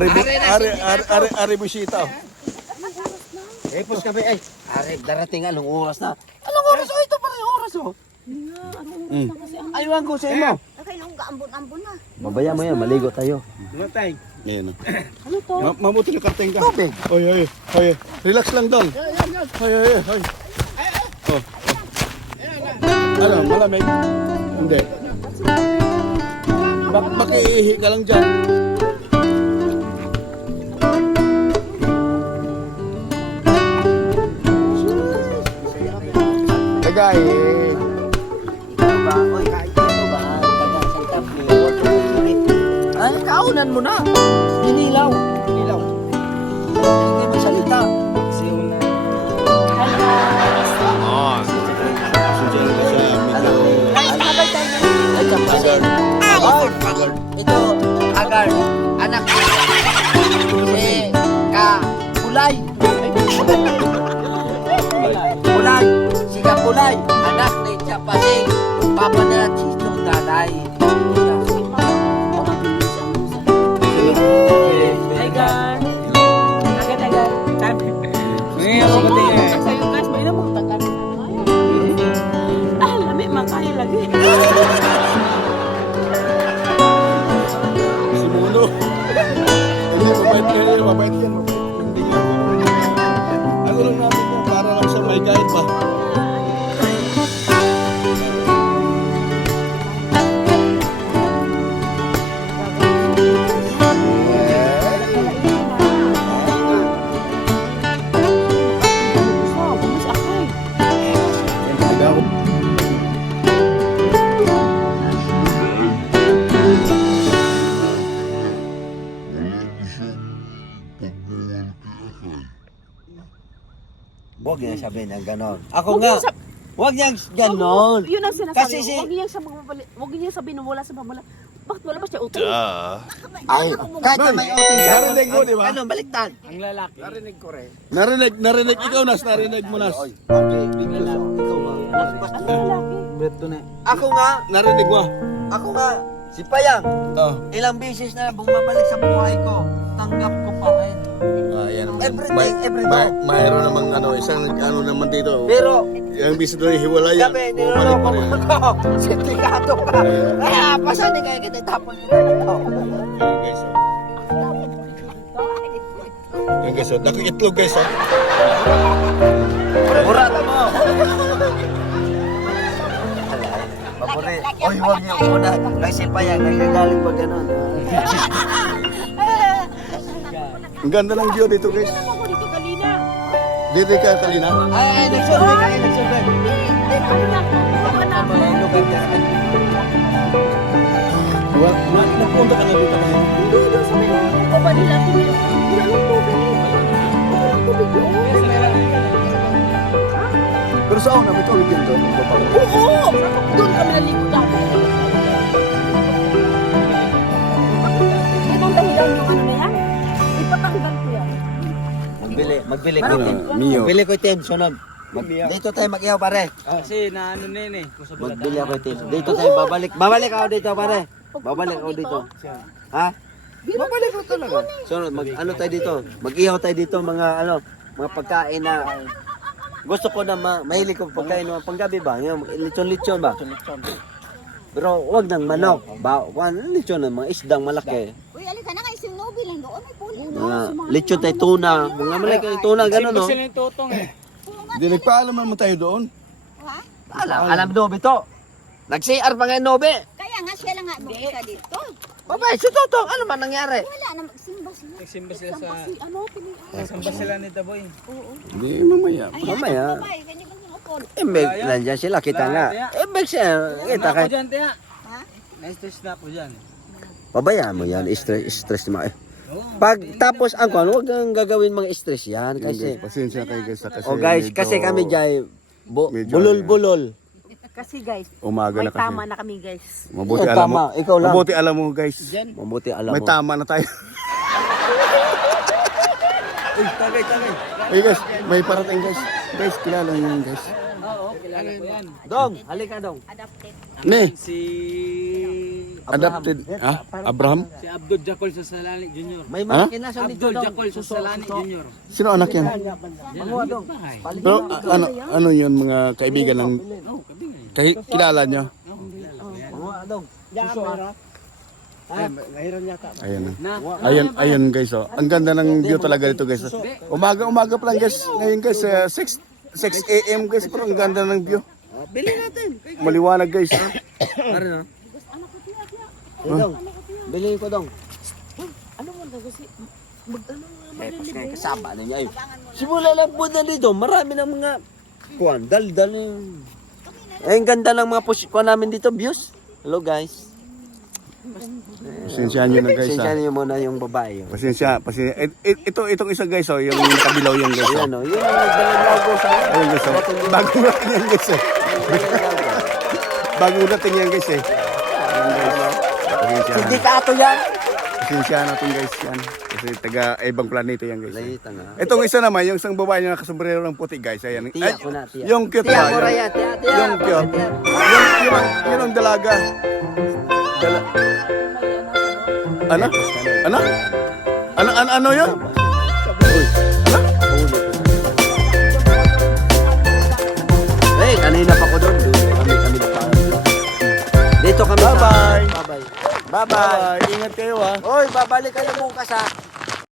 Ari bisita. Epos kami ay. Ari, darating anong oras na? Anong oras oh? Ito pa rin oras oh. Aywan ko sa imo. Okay, nung ambon-ambon na. Babaya mo yan, maligo tayo. Matay. Ayan. Ano to? Mabuti na karteng ka. Tubig. Oy. Relax lang doon. Oy. Oh. Ano, malamig? Hindi. Makiihi ka lang dyan. Tagay. Oy, kahit ito ba? Tagasang kape. Ay, kaunan mo na. Ginilaw. Hindi magsalita. Ito, agar, anak si Kapulay. Si Kapulay, anak ni Chapasing, papa niya Chito Dalay. Agar. Ngayon ako tingin. Sa'yo guys, may na magtagal. Ah, lami makaya lagi. Simulo. Hindi, mabait yan. Hindi nga. Ano lang natin kung para lang sa may guide ba? Huwag niya sabihin ng ganon. Ako nga, huwag niya ganon. Yun ang sinasabi. Kasi si... Huwag niya sabihin na wala sa pamala. Bakit wala ba siya utang? Ay, kahit na may outing ka. Narinig mo, di ba? Ano, baliktad. Ang lalaki. Narinig. Ikaw, Nas. Narinig mo, Nas. Okay, bigla lang. Ikaw nga. Ang lalaki. Ako nga, Narinig mo. si Payang. Oh. Ilang beses na bumabalik sa buhay ko. Tanggap ko pa rin. Yan naman. Every day. Mayroon namang isang naman dito. Pero, Yung bisa doon hiwala yan. gabi, niloloko mo ko. Sindikato ka. Kaya, pasan di kaya kita tapon ko na ito. Yan guys, dako itlog guys. Murata mo. Mapuri. Oy, huwag niyo muna. Kasi Payang, nagagalit pa gano'n. Ang ganda ng view dito guys. Ako dito kanina. Dito ka kalina. Ay, nagsurvey kayo, nagsurvey. Hindi na ako na. Mga lugar ka. Nagpunta ka na dito. Doon sa may ko ba nila? Wala lang tubig. Walang tubig doon. Pero sa una, may tulog yun doon. Oo! Doon kami naligo dati. Ibang dahilan yung ano na yan? Ipatanggal ko yan. Magbili ko. Mio. Magbili ko ito, sunog. Dito tayo mag-ihaw pare. Kasi na ano na yun eh. Magbili ako ito. Dito tayo babalik. Babalik ako dito pare. Babalik ako dito. Ha? Babalik ako talaga. So, ano tayo dito? Mag-ihaw tayo dito mga pagkain na gusto ko na mahilig ko pagkain ng panggabi ba? Yung lechon ba? Pero wag ng manok. Lechon ng mga isdang malaki. Uy, alika na kayo si Nobi lang doon. May pulo. Lechon tayo tuna. Mga malaki tuna gano'n no? Sila yung tutong eh. Hindi, nagpaalam naman tayo doon. Ha? Alam Nobe to. Nag-CR pa nga yung Nobe. Kaya nga siya lang nga mag-isa dito. Babay, si Totong, ano man nangyari? Wala na, magsimba sila. Nagsimba sila sa... Si ano, Samba sila ni Taboy. Hindi, mamaya. Mamaya. Ay, ganyan ganyan upon. Nandiyan sila, kita nga. Siya, kita Ako kay. dyan, tiya. Ha? Na-stress na ako dyan. Babayaan mo yan, stress mo. Pag tapos ang kung huwag kang gagawin mga stress yan kasi. Pasensya kayo guys. Kasi Guys, medyo kasi kami dyan, medyo- bulol-bulol. Kasi guys, Umaga na may kasi. tama na kami guys. Mabuti Oh, alam mo. tama, ikaw lang. Mabuti alam mo guys. Mabuti alam May mo. tama na tayo. Uy, tagay. Ay guys, may parating guys. Guys, kilala niyo yun guys. Oo, kilala ko yan. Dong, halika dong. Adapted. Ne. Si... Adopted, ha? Abraham? Si Abdul Jacol Sasalani Jr. May makina siya dito Abdul dong. Jacol Sasalani Jr. Sino anak yan? Manguha dong. Pero ano yun mga kaibigan ng Oh, kabingay. kilala nyo? Manguha dong. Ayan guys oh. Ang ganda ng view talaga dito guys. Umaga pa lang guys. Ngayon guys 6 AM guys pero ang ganda ng view. Bili natin. Maliwanag guys. Pare no? Dong. Bili ko dong. Ano mo na kasi mag-ano nga Eh, malilibre. kaya kasama na niya. Simula lang po na dito. Marami ng mga kuwan. Dal-dal. Eh, ang ganda ng mga posisyon namin dito. Views. Hello guys. Pasensyahan nyo na guys Pasensya ha. niyo muna yung babae. Pasensya. Itong isa guys oh. Yung nakabilaw yung guys oh. Ayan o. Yun yung nagdalang logo sa akin. Ayun guys oh. Bagong dating yan guys eh. Bagong dating yan guys eh. Ayan guys. Hindi ka ato yan. Pasensyahan natin guys yan. Kasi taga ibang planeta yan guys. Layita nga. Itong isa naman, yung isang babae na nakasombrero ng puti guys. Ayan. Tiya ko na, tiya. Yung cute Tiya ba? ko raya. Tiya. Yung cute. Yun ang dalaga. Ano? Ano yun? Hey, kanina pa ko doon. Kami na pa. Dito kami Bye-bye. sa... Bye-bye. Bye-bye. Ingat kayo ha. Hoy, babalik kayo bukas ha.